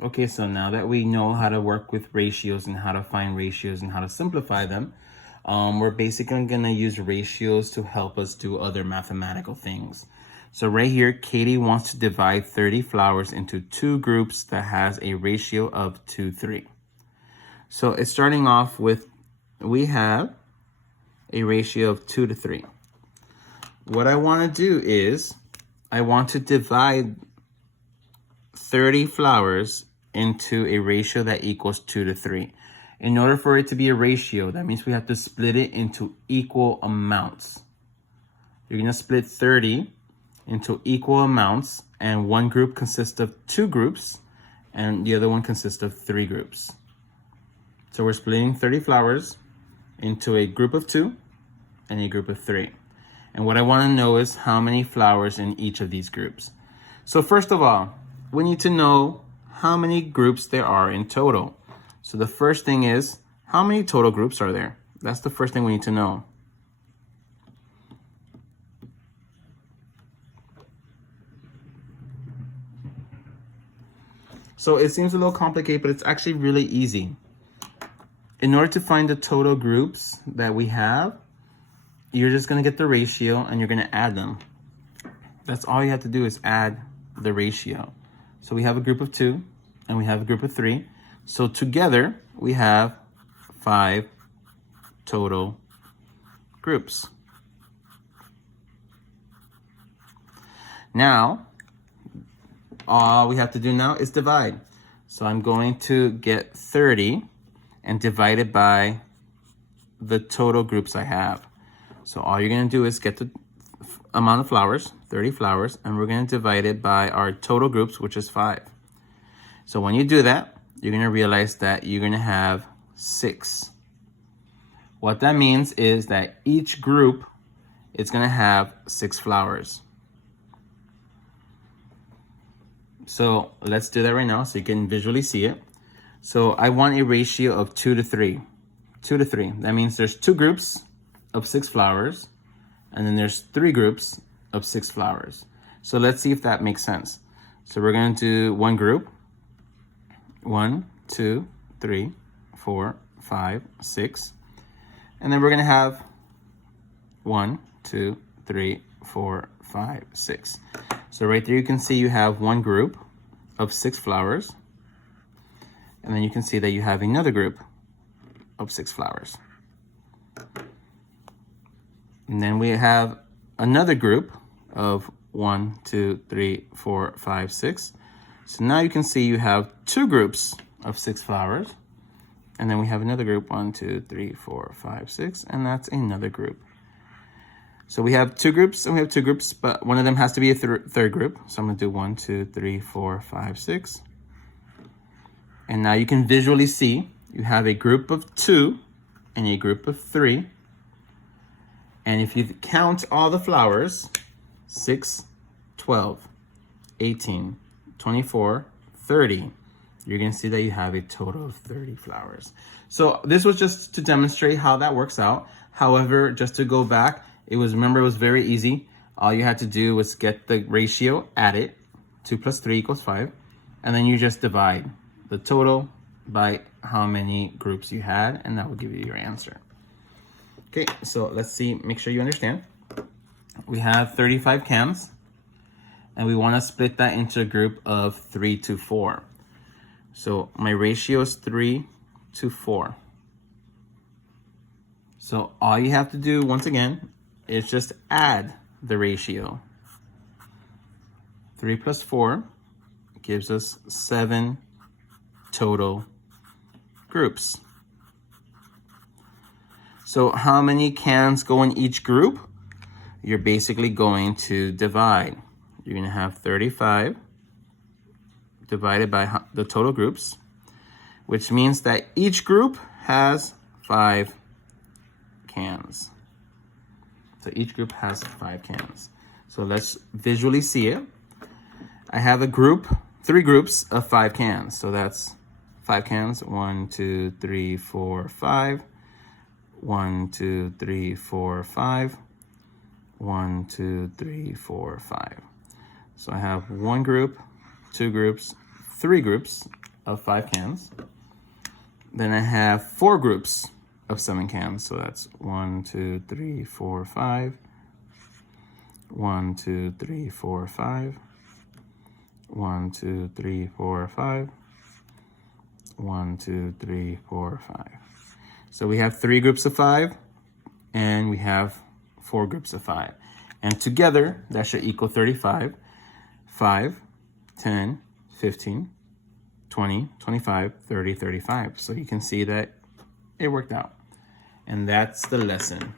Okay, so now that we know how to work with ratios and how to find ratios and how to simplify them, we're basically going to use ratios to help us do other mathematical things. So right here, Katie wants to divide 30 flowers into two groups that has a ratio of 2:3. So it's starting off with, we have a ratio of 2:3. What I want to do is, I want to divide 30 flowers into a ratio that equals 2:3. In order for it to be a ratio, that means we have to split it into equal amounts. You're going to split 30 into equal amounts, and one group consists of two groups, and the other one consists of three groups. So we're splitting 30 flowers into a group of two and a group of three. And what I want to know is how many flowers in each of these groups. So first of all, we need to know how many groups there are in total. So the first thing is, how many total groups are there? That's the first thing we need to know. So it seems a little complicated, but it's actually really easy. In order to find the total groups that we have, you're just going to get the ratio and you're going to add them. That's all you have to do, is add the ratio. So we have a group of two and we have a group of three. So together we have 5 total groups. Now, all we have to do now is divide. So I'm going to get 30 and divide it by the total groups I have. So all you're going to do is get the amount of flowers, 30 flowers, and we're going to divide it by our total groups, which is 5. So when you do that, you're going to realize that you're going to have 6. What that means is that each group is going to have 6 flowers. So let's do that right now so you can visually see it. So I want a ratio of 2:3. 2:3. That means there's 2 groups of 6 flowers, and then there's 3 groups of 6 flowers. So let's see if that makes sense. So we're going to do one group. 1, 2, 3, 4, 5, 6. And then we're going to have 1, 2, 3, 4, 5, 6. So right there you can see you have one group of 6 flowers. And then you can see that you have another group of 6 flowers. And then we have another group of 1, 2, 3, 4, 5, 6. So now you can see you have 2 groups of 6 flowers. And then we have another group, 1, 2, 3, 4, 5, 6. And that's another group. So we have 2 groups and we have 2 groups, but one of them has to be a third group. So I'm going to do 1, 2, 3, 4, 5, 6. And now you can visually see you have a group of 2 and a group of 3. And if you count all the flowers, 6, 12, 18, 24, 30, you're going to see that you have a total of 30 flowers. So this was just to demonstrate how that works out. However, just to go back, remember it was very easy. All you had to do was get the ratio, add it, 2 plus 3 equals 5, and then you just divide the total by how many groups you had, and that will give you your answer. Okay, so let's see, make sure you understand. We have 35 cans, and we want to split that into a group of 3 to 4. So my ratio is 3 to 4. So all you have to do, once again, is just add the ratio. 3 plus 4 gives us 7 total groups. So how many cans go in each group? You're basically going to divide. You're going to have 35 divided by the total groups, which means that each group has 5 cans. So each group has 5 cans. So let's visually see it. I have a group, 3 groups of 5 cans. So that's 5 cans, 1, 2, 3, 4, 5. 1, 2, 3, 4, 5. 1, 2, 3, 4, 5. So I have 1 group, 2 groups, 3 groups of 5 cans. Then I have 4 groups of 7 cans. So that's 1, 2, 3, 4, 5. 1, 2, 3, 4, 5. 1, 2, 3, 4, 5. 1, 2, 3, 4, 5. So we have 3 groups of 5, and we have 4 groups of 5. And together, that should equal 35. 5, 10, 15, 20, 25, 30, 35. So you can see that it worked out. And that's the lesson.